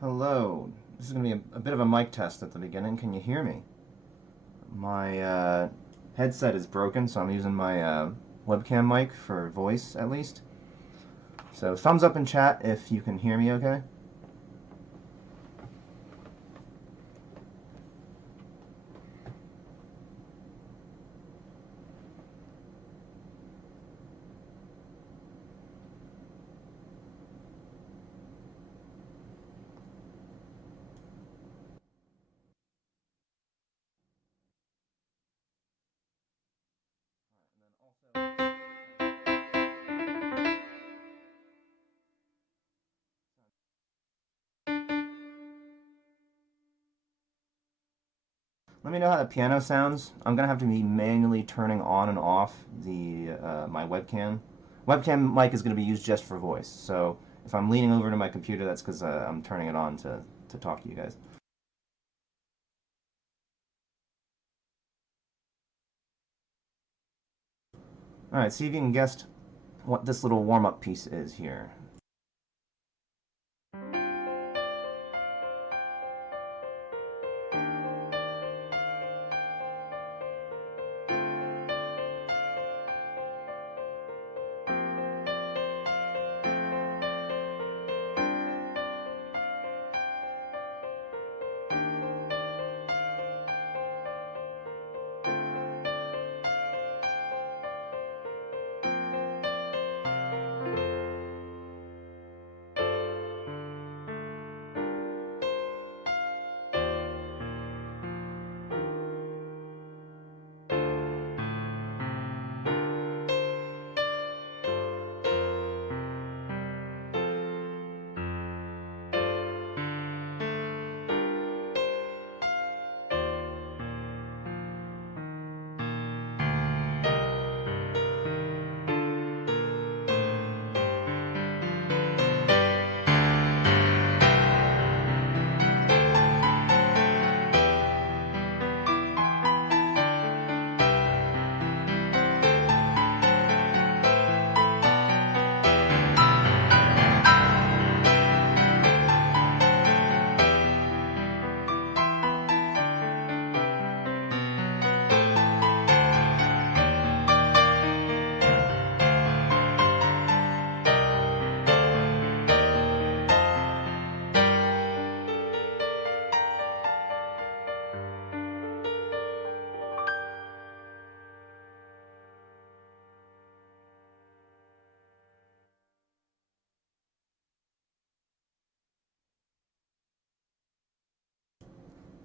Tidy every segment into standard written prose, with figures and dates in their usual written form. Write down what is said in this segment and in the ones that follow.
Hello. This is going to be a bit of a mic test at the beginning. Can you hear me? My headset is broken, so I'm using my webcam mic for voice at least. So thumbs up in chat if you can hear me okay. Let me know how the piano sounds. I'm gonna have to be manually turning on and off the my webcam. Webcam mic is gonna be used just for voice. So if I'm leaning over to my computer, that's because I'm turning it on to talk to you guys. All right, see if you can guess what this little warm-up piece is here.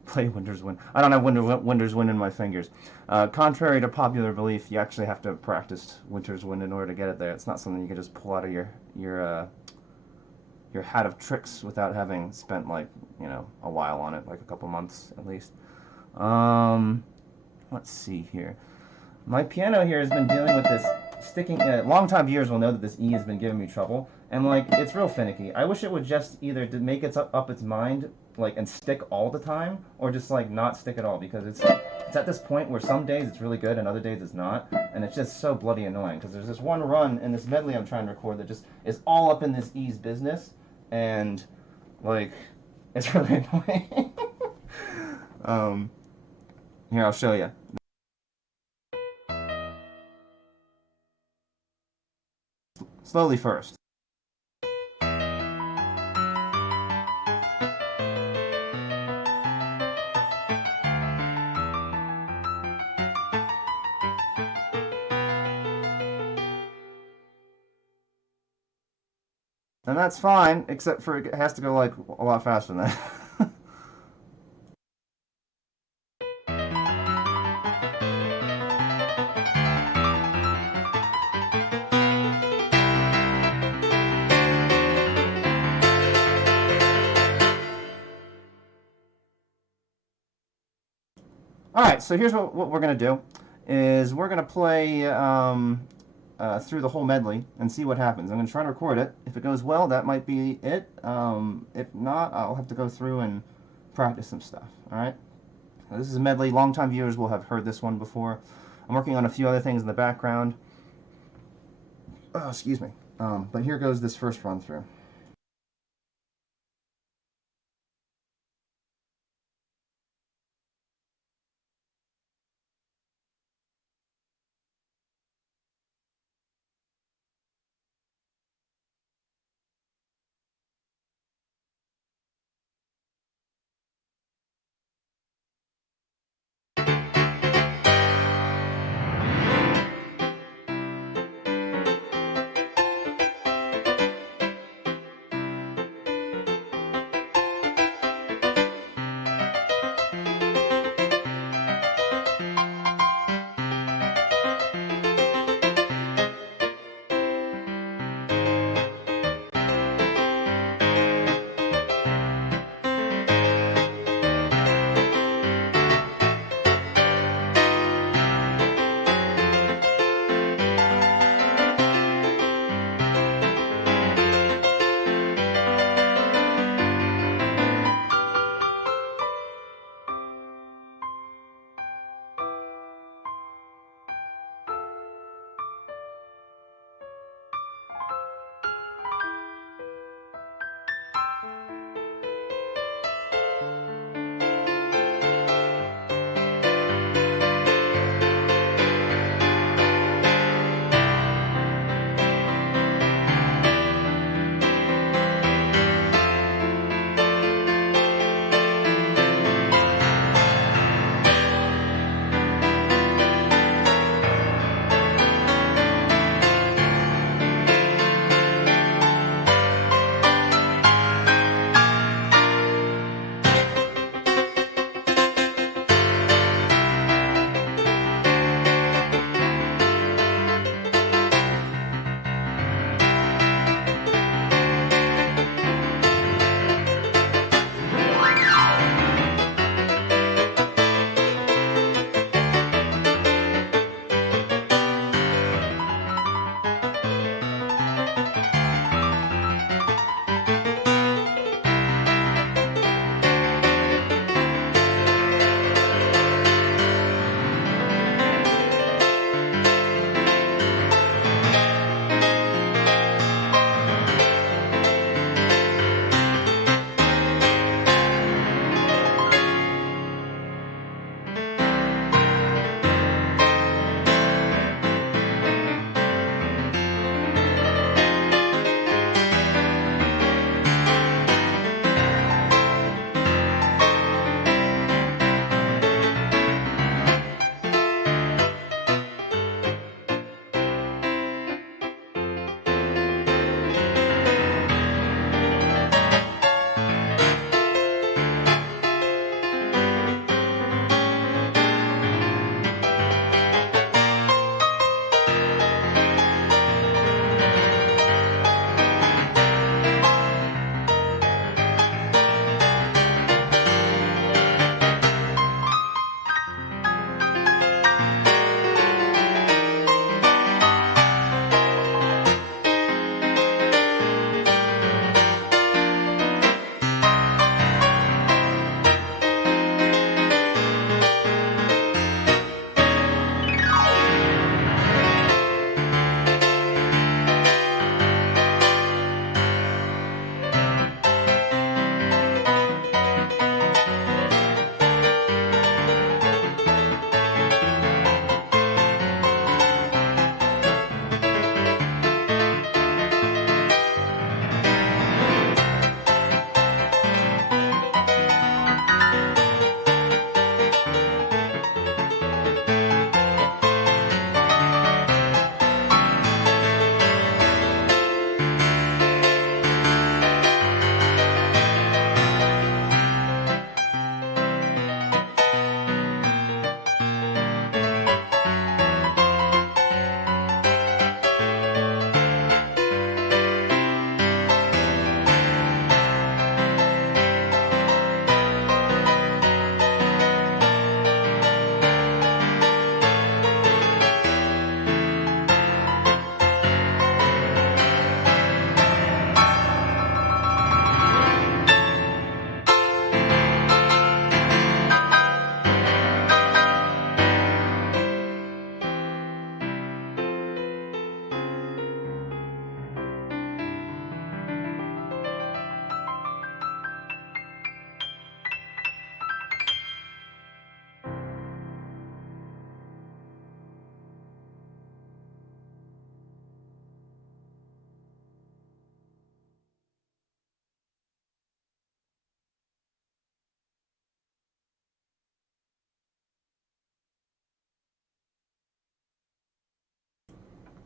Play Winter's Wind. I don't have Winter's Wind in my fingers. Contrary to popular belief, you actually have to practice Winter's Wind in order to get it there. It's not something you can just pull out of your hat of tricks without having spent like a while on it, like a couple months at least. Um, let's see here. My piano here has been dealing with this sticking. Long-time viewers will know that this E has been giving me trouble, and like it's real finicky. I wish it would just either make up its mind like and stick all the time, or just like not stick at all because it's at this point where some days it's really good and other days it's not, and it's just so bloody annoying because there's this one run in this medley I'm trying to record that just is all up in this E's business, and like it's really annoying. um, Here I'll show you. Slowly first. And that's fine, except for it has to go like a lot faster than that. All right, so here's what we're gonna do: is we're gonna play through the whole medley and see what happens. I'm gonna try to record it. If it goes well, that might be it. If not, I'll have to go through and practice some stuff. All right. Now, this is a medley. Longtime viewers will have heard this one before. I'm working on a few other things in the background. Oh, excuse me. But here goes this first run through.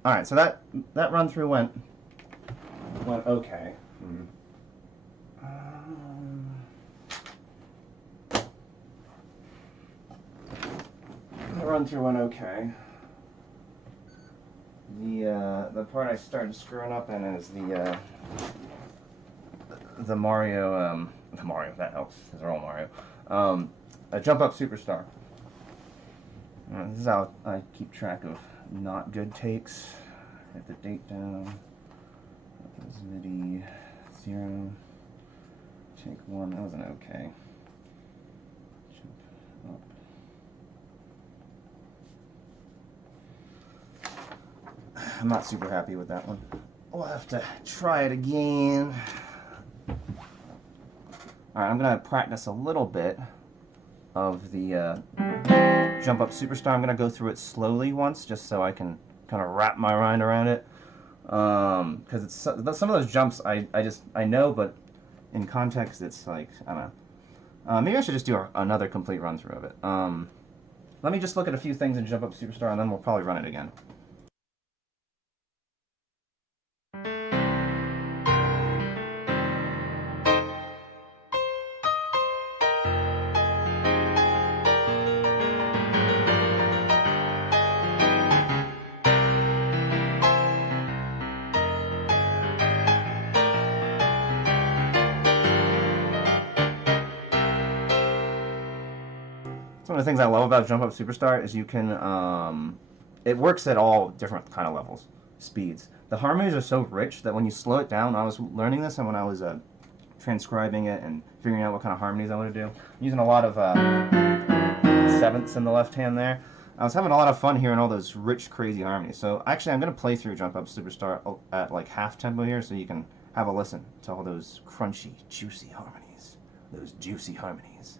Alright, so that run through went okay. The run through went okay. The part I started screwing up in is the Mario, that helps, because they're all Mario. A Jump Up Superstar. This is how I keep track of not good takes. Get the date down. MIDI 0. Take 1. That was an okay. Jump up. I'm not super happy with that one. We'll have to try it again. Alright, I'm going to practice a little bit of the Jump Up Superstar. I'm going to go through it slowly once, just so I can kind of wrap my mind around it. Because it's some of those jumps I know, but in context it's like, I don't know. Maybe I should just do another complete run through of it. Let me just look at a few things in Jump Up Superstar, and then we'll probably run it again. One of the things I love about Jump Up Superstar is you can, it works at all different kind of levels, speeds. The harmonies are so rich that when you slow it down, I was learning this and when I was transcribing it and figuring out what kind of harmonies I want to do, I'm using a lot of sevenths in the left hand there. I was having a lot of fun hearing all those rich, crazy harmonies. So actually I'm going to play through Jump Up Superstar at like half tempo here so you can have a listen to all those crunchy, juicy harmonies. Those juicy harmonies.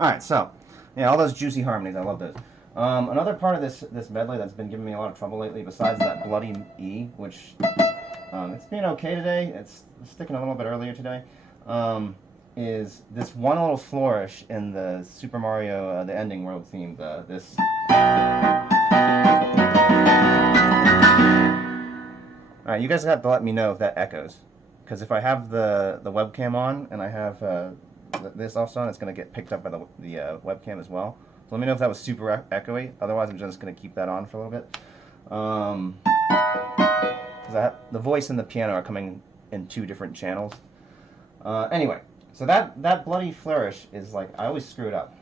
Alright, so, yeah, all those juicy harmonies, I love those. Another part of this medley that's been giving me a lot of trouble lately, besides that bloody E, which, it's being okay today, it's sticking a little bit earlier today, is this one little flourish in the Super Mario, the ending world theme, this... Alright, you guys have to let me know if that echoes, because if I have the webcam on, and I have, this also on, it's going to get picked up by the webcam as well. So let me know if that was super echoey. Otherwise, I'm just going to keep that on for a little bit. Because the voice and the piano are coming in 2 different channels. Anyway, so that bloody flourish is like, I always screw it up.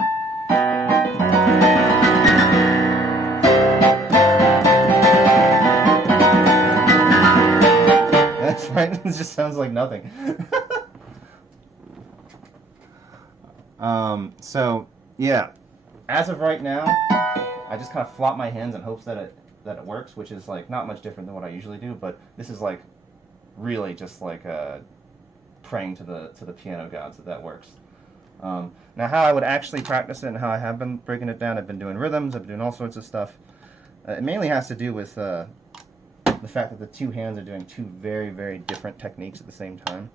That's right, it just sounds like nothing. So yeah, as of right now, I just kind of flop my hands in hopes that it works, which is like not much different than what I usually do. But this is like really just like praying to the piano gods that works. Now, how I would actually practice it and how I have been breaking it down, I've been doing rhythms, I've been doing all sorts of stuff. It mainly has to do with the fact that the two hands are doing two very, very different techniques at the same time.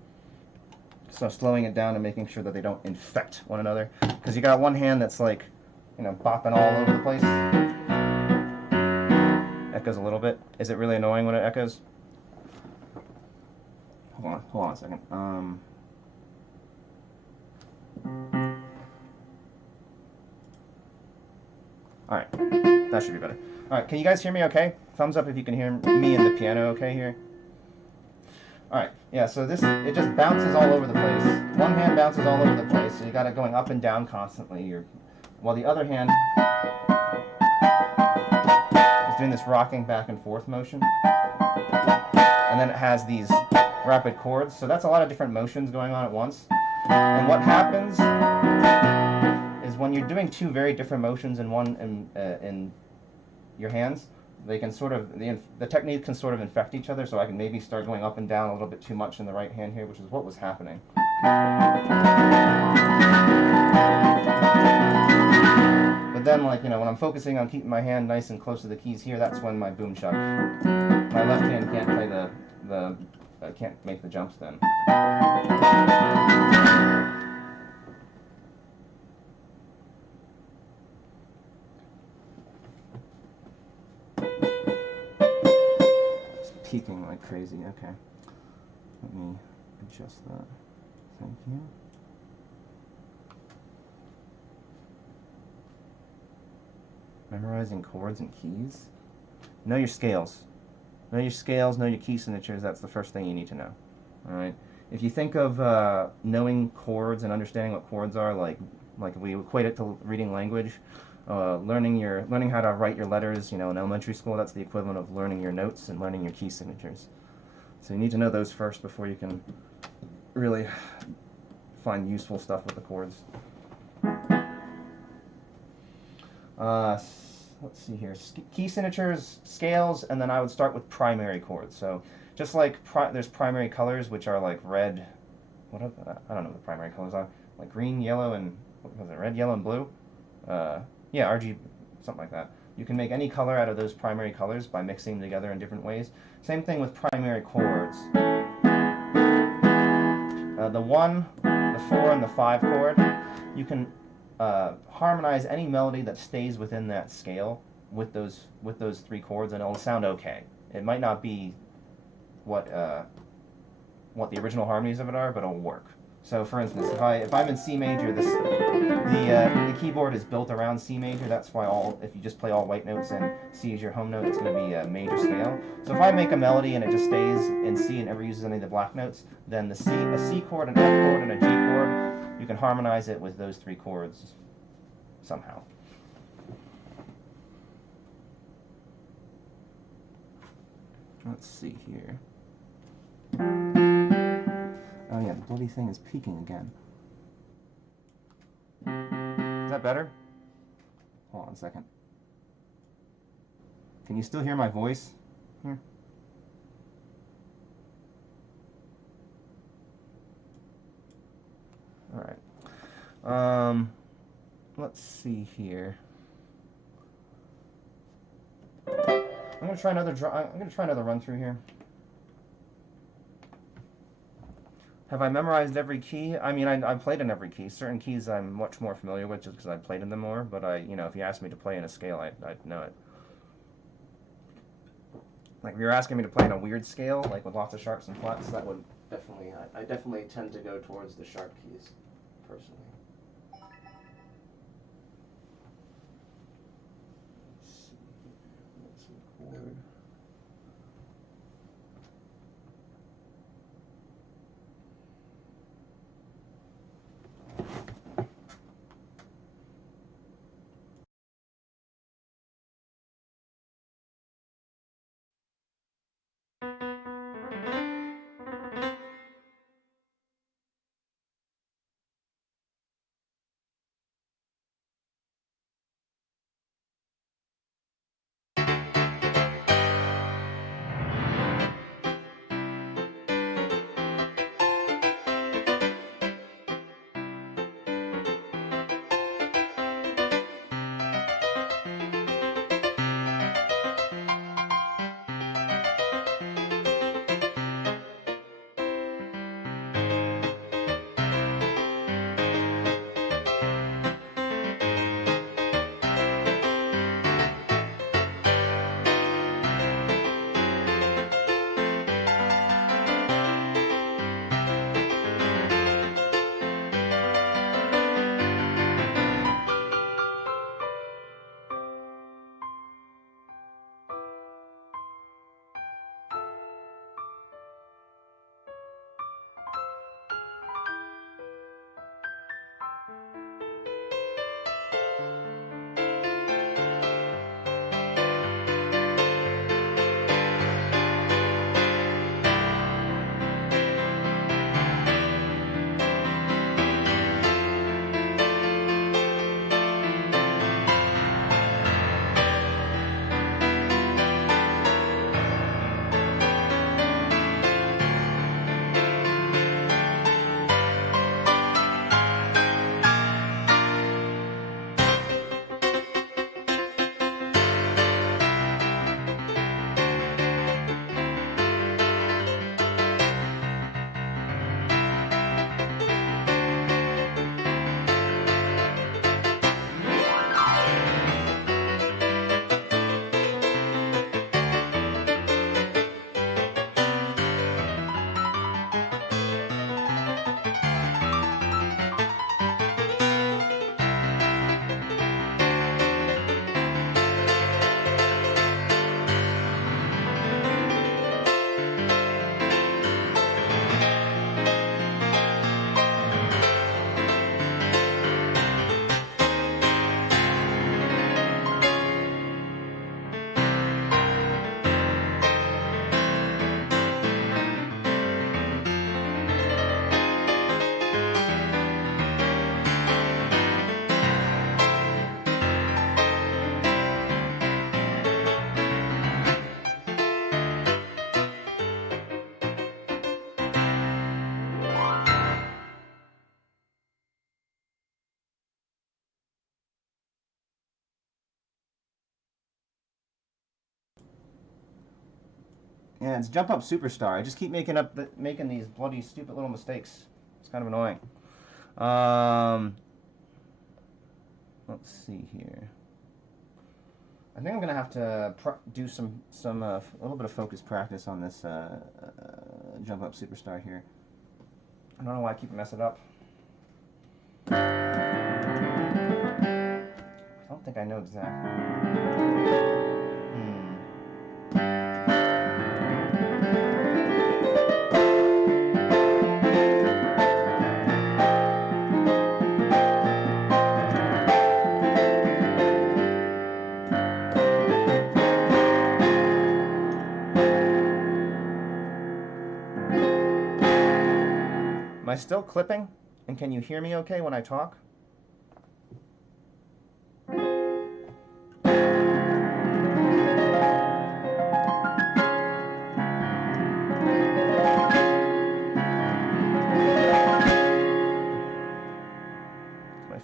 So slowing it down and making sure that they don't infect one another. Because you got one hand that's like, you know, bopping all over the place. Echoes a little bit. Is it really annoying when it echoes? Hold on a second. Alright, that should be better. Alright, can you guys hear me okay? Thumbs up if you can hear me and the piano okay here. Alright, yeah, so it just bounces all over the place. One hand bounces all over the place, so you got it going up and down constantly. While the other hand is doing this rocking back and forth motion. And then it has these rapid chords, so that's a lot of different motions going on at once. And what happens is when you're doing two very different motions in your hands, they can sort of, the technique can sort of infect each other, so I can maybe start going up and down a little bit too much in the right hand here, which is what was happening. But then, like, you know, when I'm focusing on keeping my hand nice and close to the keys here, that's when my boom chuck. My left hand can't play can't make the jumps then. Peaking like crazy. Okay. Let me adjust that. Thank you. Memorizing chords and keys. Know your scales. Know your scales, know your key signatures. That's the first thing you need to know. Alright? If you think of knowing chords and understanding what chords are, like if we equate it to reading language, learning how to write your letters, you know, in elementary school, that's the equivalent of learning your notes and learning your key signatures. So you need to know those first before you can really find useful stuff with the chords. Let's see here. Key signatures, scales, and then I would start with primary chords. So just like there's primary colors, which are like red. I don't know what the primary colors are. Like green, yellow, and what was it? Red, yellow, and blue. Yeah, RG, something like that. You can make any color out of those primary colors by mixing them together in different ways. Same thing with primary chords. The 1, the 4, and the 5 chord, you can harmonize any melody that stays within that scale with those 3 chords, and it'll sound okay. It might not be what the original harmonies of it are, but it'll work. So, for instance, if I'm in C major, the keyboard is built around C major. That's why if you just play all white notes and C is your home note, it's going to be a major scale. So if I make a melody and it just stays in C and never uses any of the black notes, then a C chord, an F chord, and a G chord, you can harmonize it with those 3 chords somehow. Let's see here. Oh yeah, the bloody thing is peaking again. Is that better? Hold on a second. Can you still hear my voice here? Alright. Let's see here. I'm gonna try another run through here. Have I memorized every key? I mean, I played in every key. Certain keys I'm much more familiar with just because I played in them more, but if you asked me to play in a scale, I'd know it. Like, if you're asking me to play in a weird scale, like with lots of sharps and flats, that would definitely, I definitely tend to go towards the sharp keys, personally. Let's see, what's the chord? Yeah, it's Jump Up Superstar. I just keep making these bloody stupid little mistakes. It's kind of annoying. Let's see here. I think I'm gonna have to do a little bit of focus practice on this Jump Up Superstar here. I don't know why I keep messing up. I don't think I know exactly. Am I still clipping? And can you hear me okay when I talk?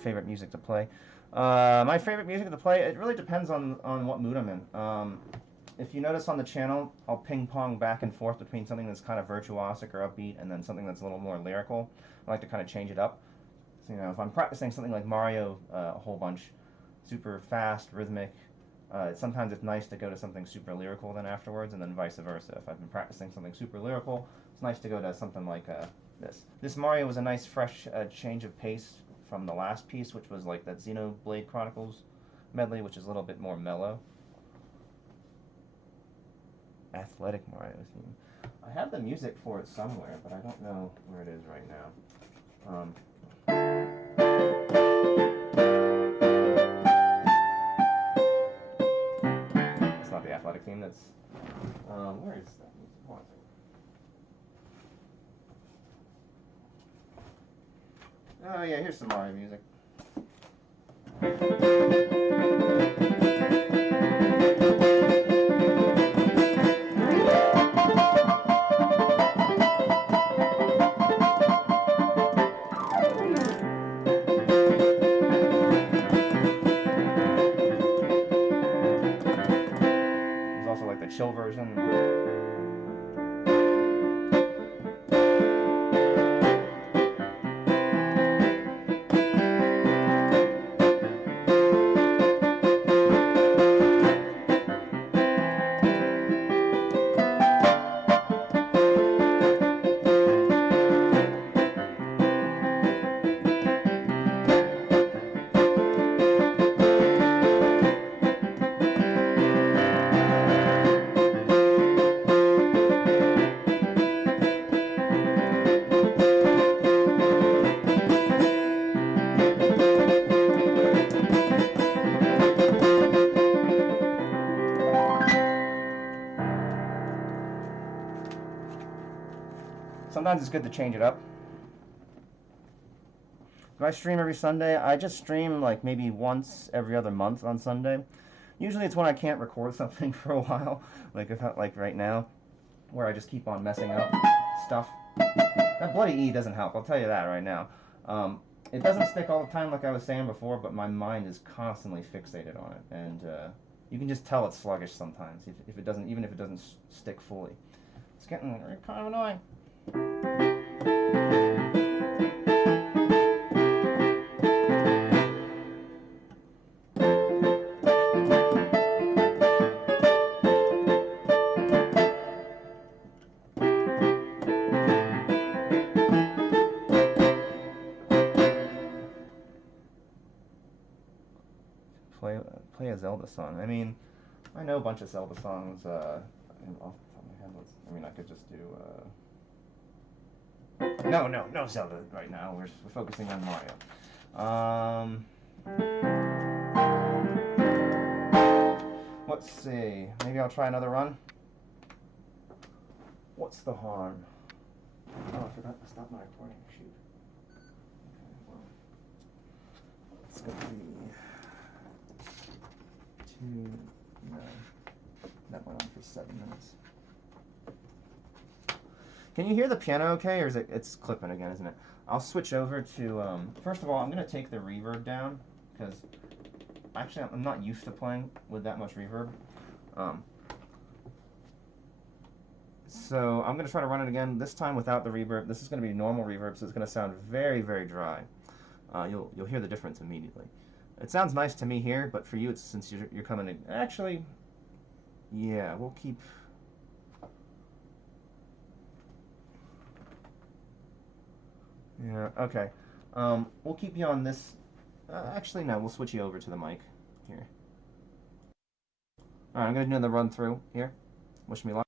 Favorite music to play. My favorite music to play, it really depends on what mood I'm in. If you notice on the channel, I'll ping pong back and forth between something that's kind of virtuosic or upbeat and then something that's a little more lyrical. I like to kind of change it up. So, you know, if I'm practicing something like Mario a whole bunch, super fast, rhythmic, sometimes it's nice to go to something super lyrical then afterwards, and then vice versa. If I've been practicing something super lyrical, it's nice to go to something like this. This Mario was a nice fresh change of pace from the last piece, which was like that Xenoblade Chronicles medley, which is a little bit more mellow. Athletic Mario theme. I have the music for it somewhere, but I don't know where it is right now. It's not the athletic theme. That's where is that music? Hold on a second. Oh yeah, here's some Mario music. There's also like the chill version. Sometimes it's good to change it up. Do I stream every Sunday? I just stream like maybe once every other month on Sunday. Usually it's when I can't record something for a while, like right now, where I just keep on messing up stuff. That bloody E doesn't help, I'll tell you that right now. It doesn't stick all the time like I was saying before, but my mind is constantly fixated on it, and you can just tell it's sluggish sometimes if it doesn't, even if it doesn't stick fully. It's getting kind of annoying. Play a Zelda song. I mean, I know a bunch of Zelda songs off the top of my head. I mean, I could just do... No Zelda right now. We're focusing on Mario. Let's see. Maybe I'll try another run. What's the harm? Oh, I forgot to stop my recording. Shoot. Okay, well. It's going to be... No. That went on for 7 minutes. Can you hear the piano okay, or is it's clipping again, isn't it? I'll switch over to, first of all, I'm going to take the reverb down, because actually I'm not used to playing with that much reverb. So I'm going to try to run it again, this time without the reverb. This is going to be normal reverb, so it's going to sound very, very dry. You'll hear the difference immediately. It sounds nice to me here, but for you, it's since you're coming in. Actually, yeah, we'll keep. Yeah, okay. We'll keep you on this. Actually, no, we'll switch you over to the mic here. All right, I'm going to do another run through here. Wish me luck.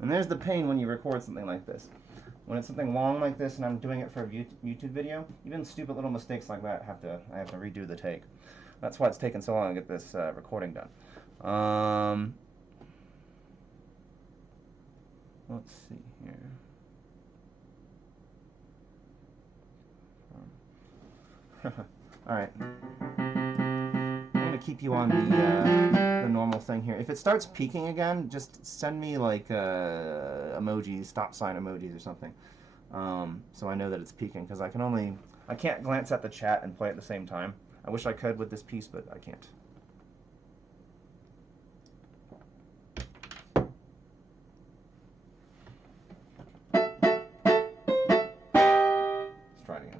And there's the pain when you record something like this. When it's something long like this and I'm doing it for a YouTube video, even stupid little mistakes like that I have to redo the take. That's why it's taken so long to get this recording done. Let's see here. All right. I'm gonna keep you on the normal thing here. If it starts peaking again, just send me like emojis, stop sign emojis or something, so I know that it's peaking. Because I can't glance at the chat and play at the same time. I wish I could with this piece, but I can't. Let's try it again.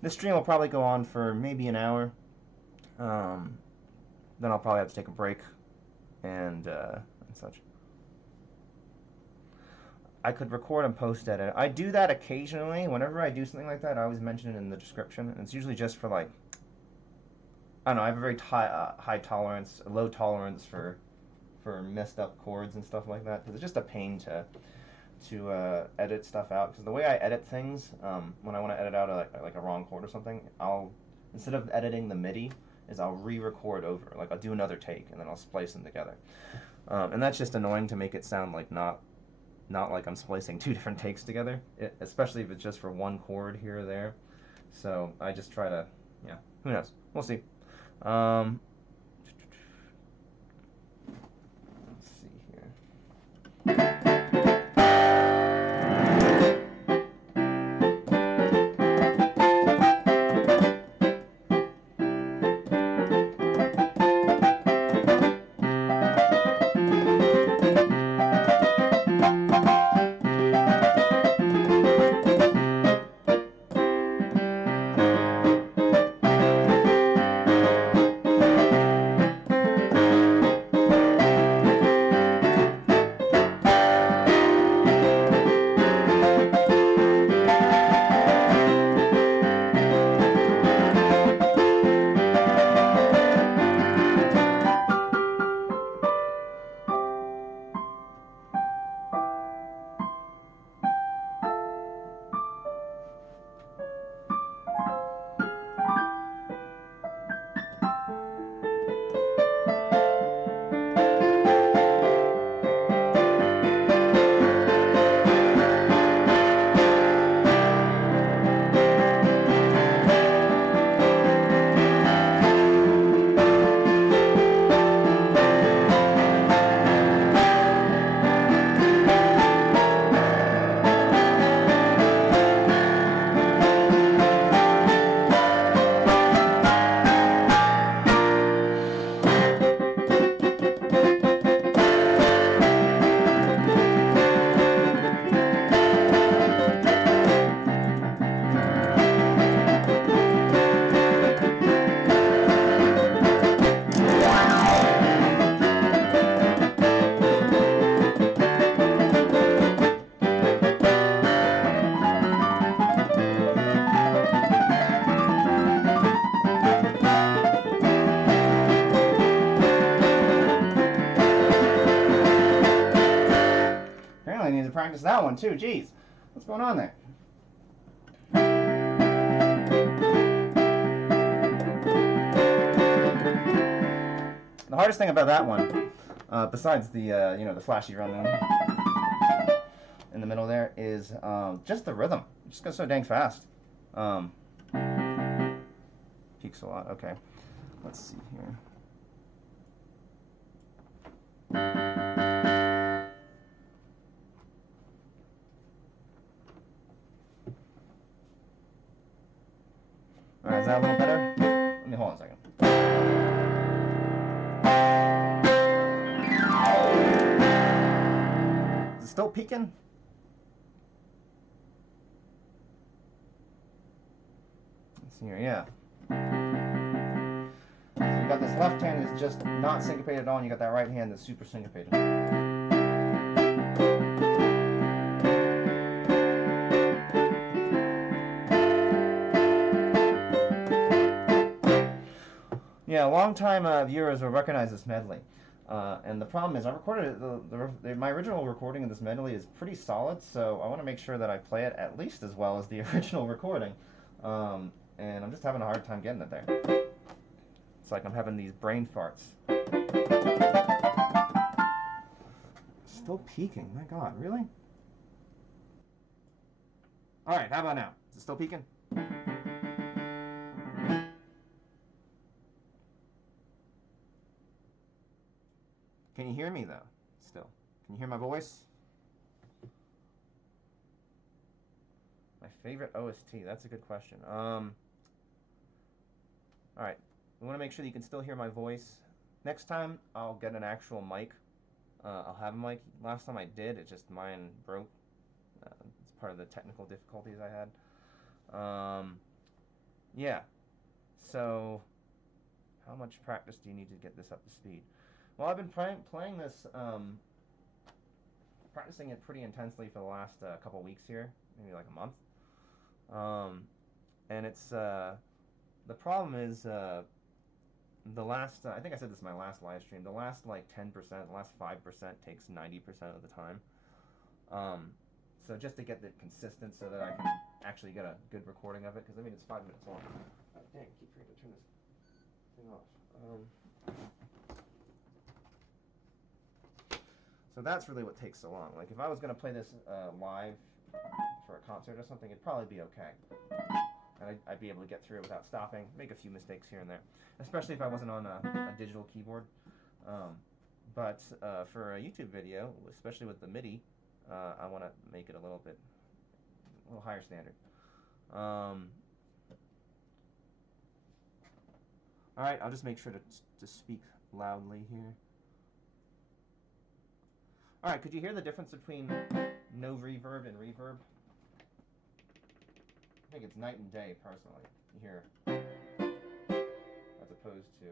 This stream will probably go on for maybe an hour. Then I'll probably have to take a break and such. I could record and post edit. I do that occasionally. Whenever I do something like that, I always mention it in the description. And it's usually just for like, I don't know. I have a very high tolerance, low tolerance for messed up chords and stuff like that. Because it's just a pain to edit stuff out, because the way I edit things, when I want to edit out like a wrong chord or something, instead of editing the MIDI, I'll re-record over. Like I'll do another take and then I'll splice them together, and that's just annoying to make it sound like not like I'm splicing two different takes together, especially if it's just for one chord here or there. So I just try to, yeah, who knows? We'll see. Let's see here. practice that one too. Jeez, what's going on there? The hardest thing about that one, besides the you know, the flashy run in the middle there, is just the rhythm. It just goes so dang fast. Peaks a lot. Okay, let's see here. All right, is that a little better? Let me hold on a second. Is it still peaking? Let's see here, yeah. So you got this left hand is just not syncopated at all, and you got that right hand that's super syncopated. Yeah, long-time viewers will recognize this medley. And the problem is I recorded it, my original recording of this medley is pretty solid, so I want to make sure that I play it at least as well as the original recording. And I'm just having a hard time getting it there. It's like I'm having these brain farts. Still peaking, my God, really? Alright, how about now? Is it still peaking? Can you hear me though? Still. Can you hear my voice? My favorite OST, that's a good question. Alright, we want to make sure that you can still hear my voice. Next time, I'll get an actual mic. I'll have a mic. Last time I did, it just mine broke. It's part of the technical difficulties I had. Yeah. So, how much practice do you need to get this up to speed? Well, I've been playing this, practicing it pretty intensely for the last couple weeks here, maybe like a month. And it's, the problem is, the last, I think I said this in my last live stream, the last like 10%, the last 5% takes 90% of the time. So just to get it consistent so that I can actually get a good recording of it, because I mean it's 5 minutes long. Oh, dang, I keep forgetting to turn this thing off. So that's really what takes so long. Like if I was going to play this live for a concert or something, it'd probably be okay. And I'd be able to get through it without stopping, make a few mistakes here and there. Especially if I wasn't on a digital keyboard. But for a YouTube video, especially with the MIDI, I want to make it a little higher standard. Alright, I'll just make sure to speak loudly here. Alright, could you hear the difference between no reverb and reverb? I think it's night and day, personally. You hear, as opposed to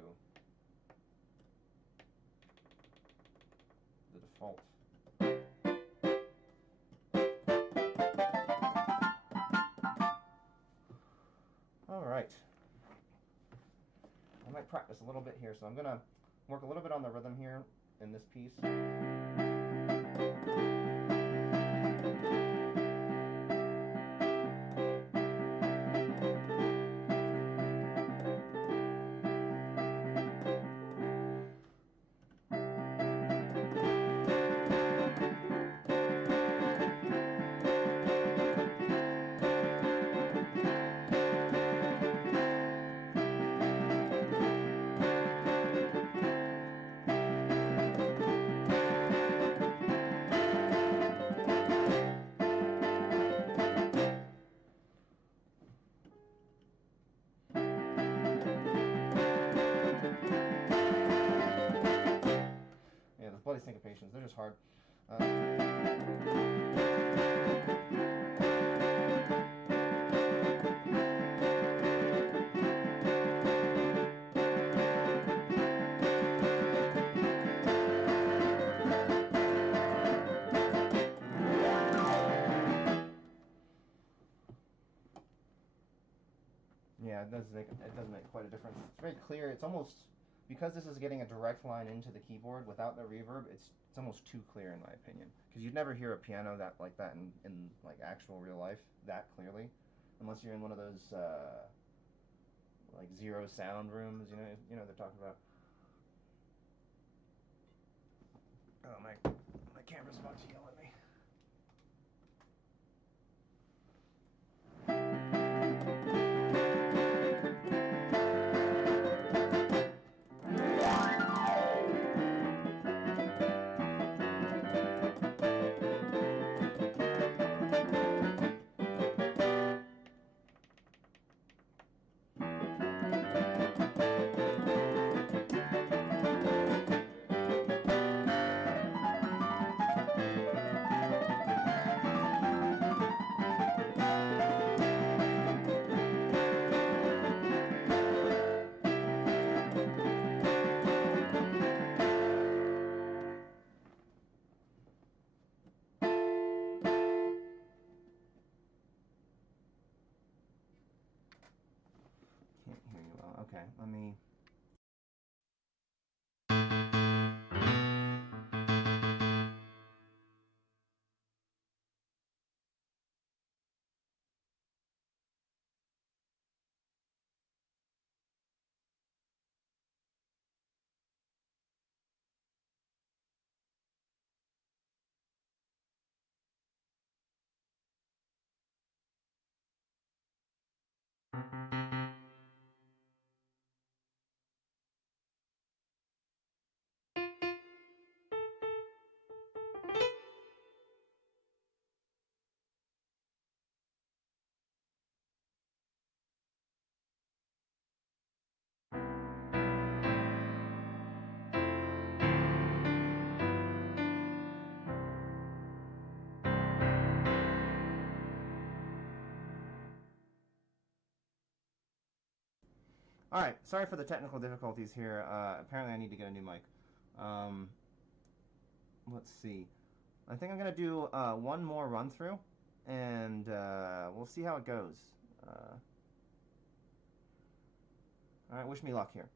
the default. Alright. I might practice a little bit here, so I'm going to work a little bit on the rhythm here in this piece. Bloody syncopations, they're just hard. Yeah, it does make quite a difference. It's very clear. It's almost because this is getting a direct line into the keyboard without the reverb, it's almost too clear in my opinion. Because you'd never hear a piano that like that in like actual real life that clearly, unless you're in one of those like zero sound rooms. You know they're talking about. Oh my camera's about to yell at me. Can't hear you well. Okay, let me. All right, sorry for the technical difficulties here. Apparently, I need to get a new mic. Um, let's see. I think I'm gonna do one more run through, and we'll see how it goes. All right, wish me luck here.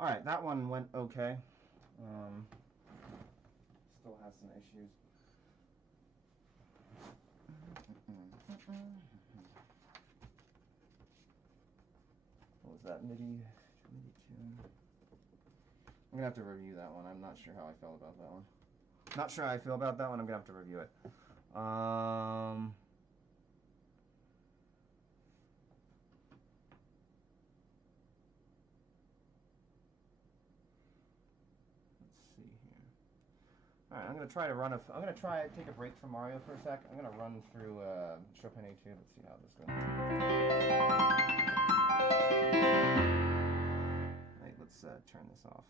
Alright, that one went okay. Still has some issues. What was that, MIDI tune? I'm gonna have to review that one. I'm not sure how I felt about that one. Not sure how I feel about that one. I'm gonna have to review it. Let's see here. All right, I'm gonna try to run I'm gonna try take a break from Mario for a sec. I'm gonna run through Chopin Etude. Let's see how this goes. Right, let's turn this off.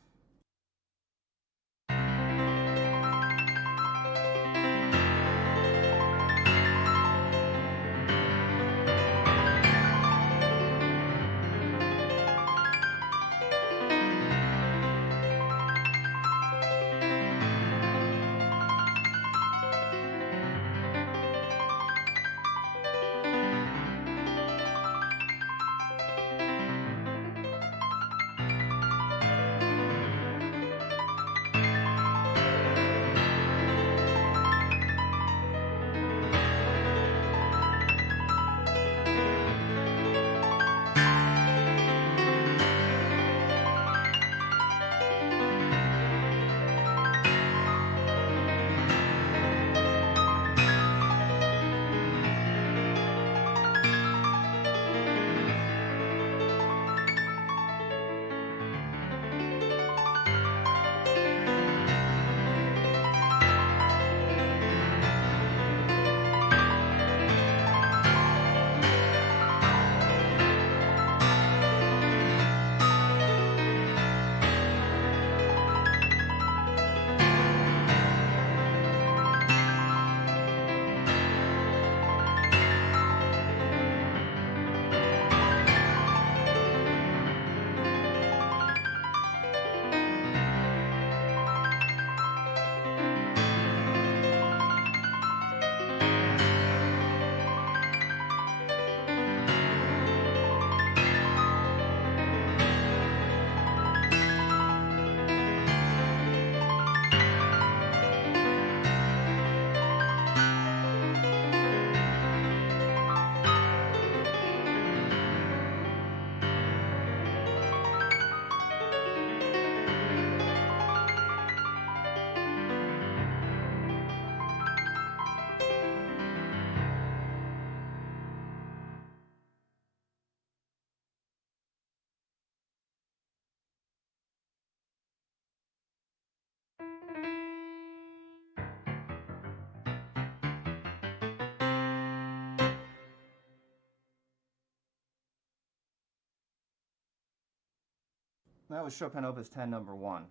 That was Chopin Opus 10 number 1.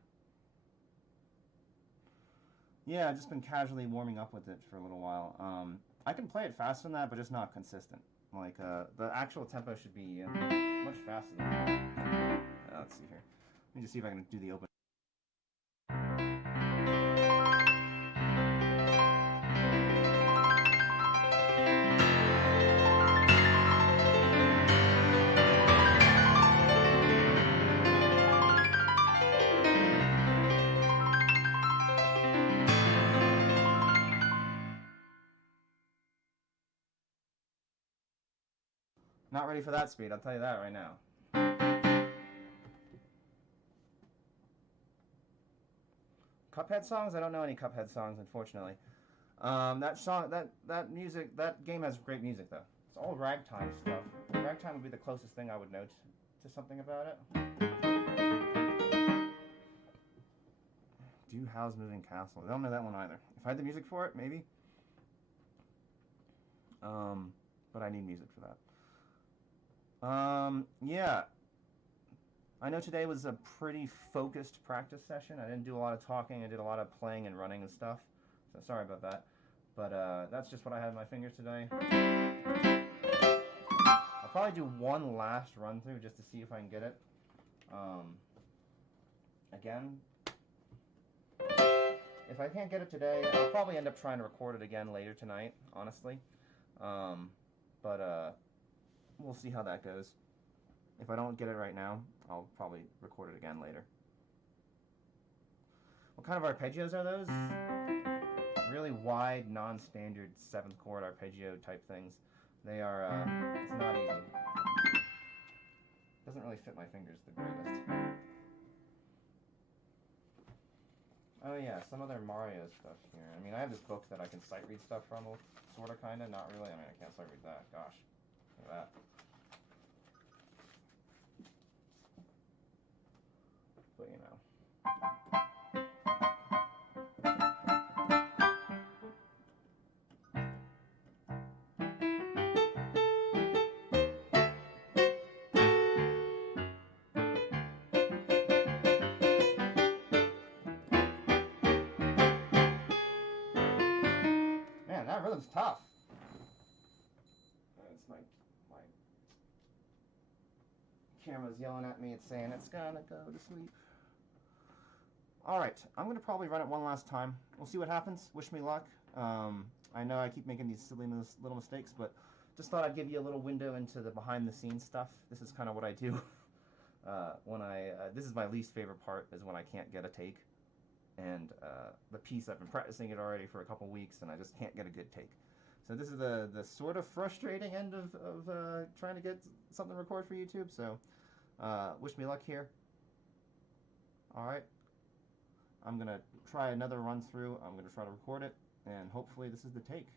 Yeah, I've just been casually warming up with it for a little while. I can play it faster than that, but just not consistent. Like, the actual tempo should be much faster than that. Let's see here. Let me just see if I can do the open. Not ready for that speed, I'll tell you that right now. Cuphead songs? I don't know any Cuphead songs, unfortunately. That music, that game has great music, though. It's all ragtime stuff. Ragtime would be the closest thing I would know to something about it. Do Howl's Moving Castle. I don't know that one either. If I had the music for it, maybe. But I need music for that. Yeah. I know today was a pretty focused practice session. I didn't do a lot of talking. I did a lot of playing and running and stuff. So sorry about that. But that's just what I had in my fingers today. I'll probably do one last run through just to see if I can get it. Again, if I can't get it today, I'll probably end up trying to record it again later tonight, honestly. But we'll see how that goes. If I don't get it right now, I'll probably record it again later. What kind of arpeggios are those? Really wide, non-standard 7th chord arpeggio type things. They are, it's not easy. Doesn't really fit my fingers the greatest. Oh yeah, some other Mario stuff here. I mean, I have this book that I can sight read stuff from, sorta, kinda, not really. I mean, I can't sight read that, gosh. Look at that. But, you know. Man, that rhythm's tough. It's my camera's yelling at me. It's saying it's gonna go to sleep. Alright, I'm gonna probably run it one last time. We'll see what happens. Wish me luck. I know I keep making these silly little mistakes, but just thought I'd give you a little window into the behind-the-scenes stuff. This is kind of what I do when this is my least favorite part, is when I can't get a take. And the piece, I've been practicing it already for a couple weeks, and I just can't get a good take. So this is the sort of frustrating end of trying to get something recorded for YouTube. So wish me luck here. Alright. I'm going to try another run through. I'm going to try to record it, and hopefully this is the take.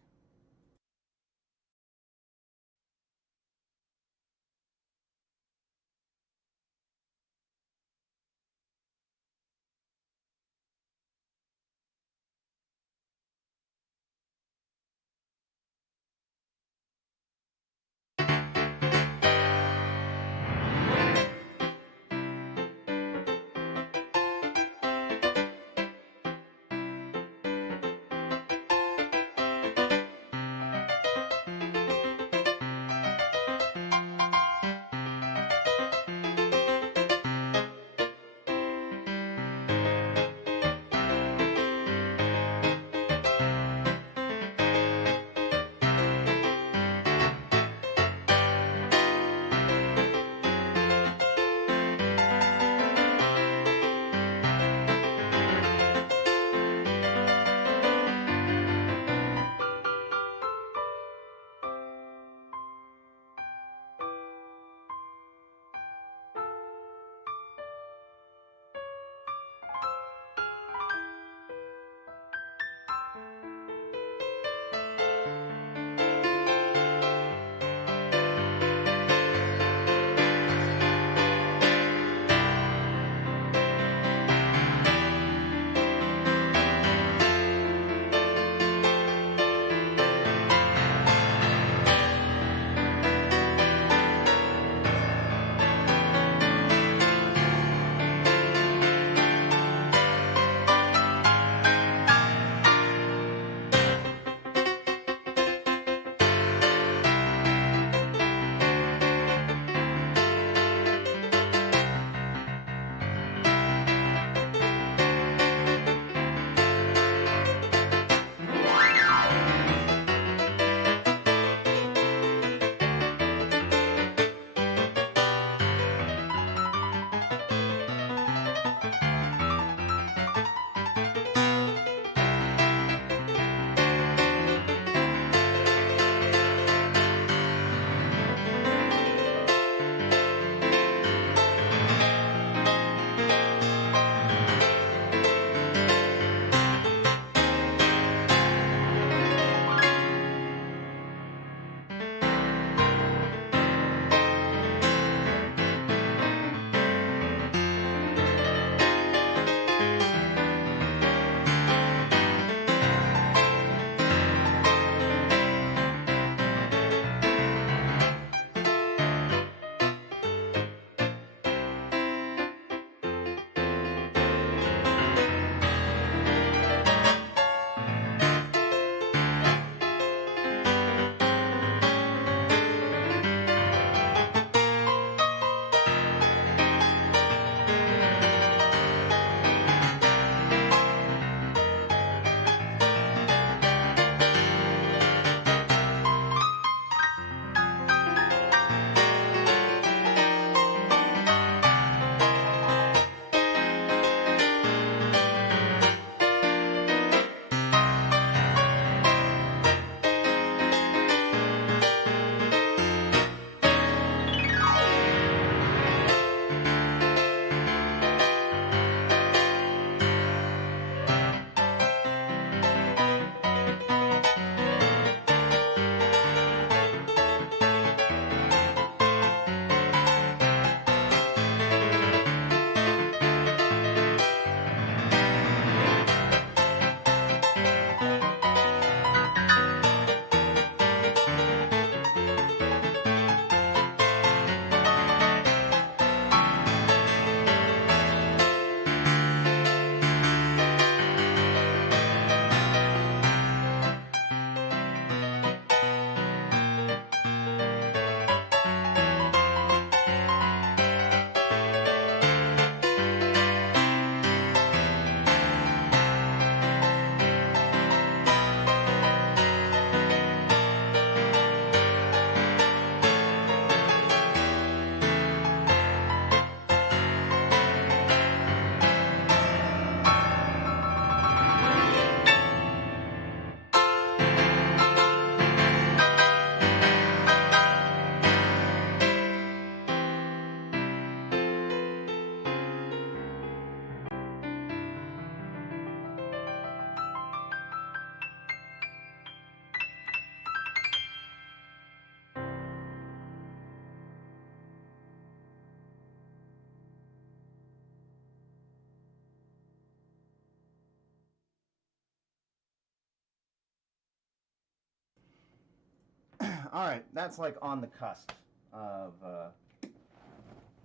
Alright, that's like on the cusp of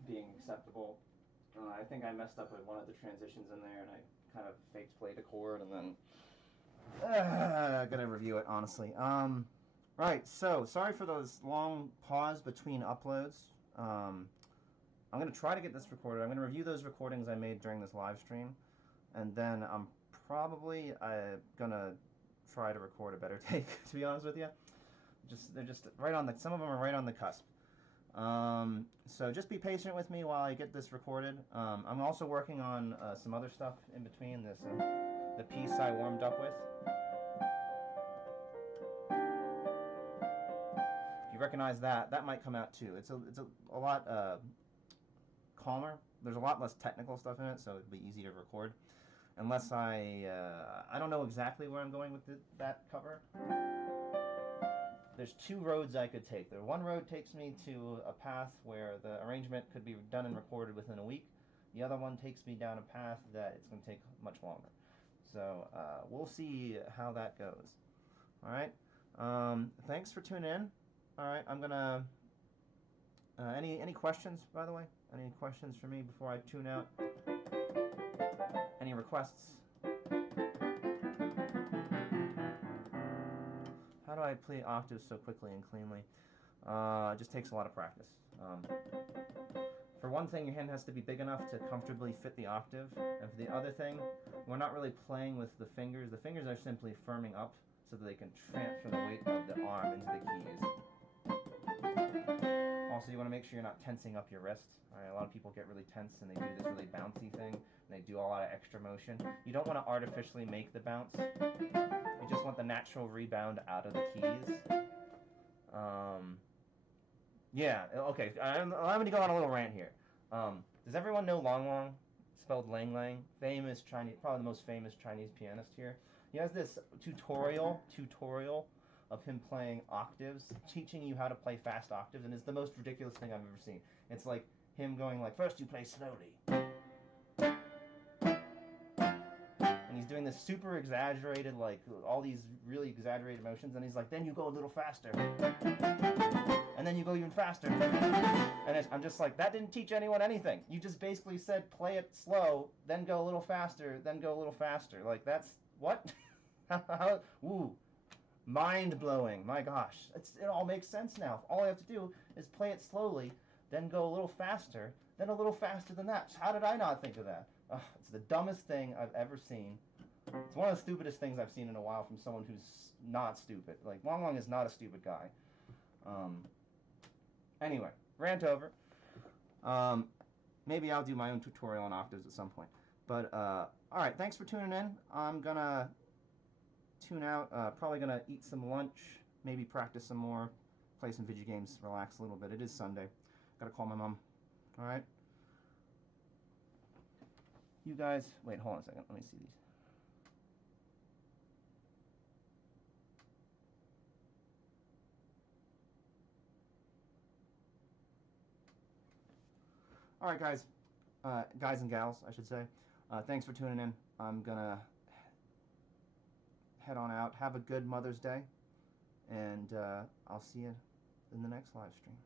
being acceptable. I think I messed up with one of the transitions in there, and I kind of faked played a chord, and then gotta review it honestly. Right, so sorry for those long pause between uploads. I'm gonna try to get this recorded. I'm gonna review those recordings I made during this live stream, and then I'm probably gonna try to record a better take. To be honest with you, they're just right on the. Some of them are right on the cusp. So just be patient with me while I get this recorded. I'm also working on some other stuff in between this. The piece I warmed up with. If you recognize that, that might come out too. It's a lot calmer. There's a lot less technical stuff in it, so it'd be easy to record. Unless I don't know exactly where I'm going with that cover. There's two roads I could take. The one road takes me to a path where the arrangement could be done and recorded within a week. The other one takes me down a path that it's going to take much longer. So we'll see how that goes. All right. Thanks for tuning in. All right. I'm gonna. Any questions, by the way? Any questions for me before I tune out? Any requests? How do I play octaves so quickly and cleanly? It just takes a lot of practice. For one thing, your hand has to be big enough to comfortably fit the octave. And for the other thing, we're not really playing with the fingers. The fingers are simply firming up so that they can transfer the weight of the arm into the keys. Also, you want to make sure you're not tensing up your wrist. All right, a lot of people get really tense and they do this really bouncy thing, and they do a lot of extra motion. You don't want to artificially make the bounce. You just want the natural rebound out of the keys. Yeah, okay, I'm going to go on a little rant here. Does everyone know Long Long, spelled Lang Lang? Famous Chinese, probably the most famous Chinese pianist here. He has this tutorial of him playing octaves, teaching you how to play fast octaves, and it's the most ridiculous thing I've ever seen. It's like him going like, first you play slowly. And he's doing this super exaggerated, like, all these really exaggerated motions, and he's like, then you go a little faster. And then you go even faster. And I'm just like, that didn't teach anyone anything. You just basically said, play it slow, then go a little faster, then go a little faster. Like, that's, what? Ooh. Mind-blowing. My gosh. It all makes sense now. All I have to do is play it slowly, then go a little faster, then a little faster than that. How did I not think of that? It's the dumbest thing I've ever seen. It's one of the stupidest things I've seen in a while from someone who's not stupid. Like, Long Long is not a stupid guy. Anyway, rant over. Maybe I'll do my own tutorial on octaves at some point. But, alright, thanks for tuning in. I'm gonna tune out, probably gonna eat some lunch, maybe practice some more, play some video games, relax a little bit. It is Sunday. Gotta call my mom. Alright? You guys, wait, hold on a second. Let me see these. Alright, guys. Guys and gals, I should say. Thanks for tuning in. I'm gonna head on out. Have a good Mother's Day. And I'll see you in the next live stream.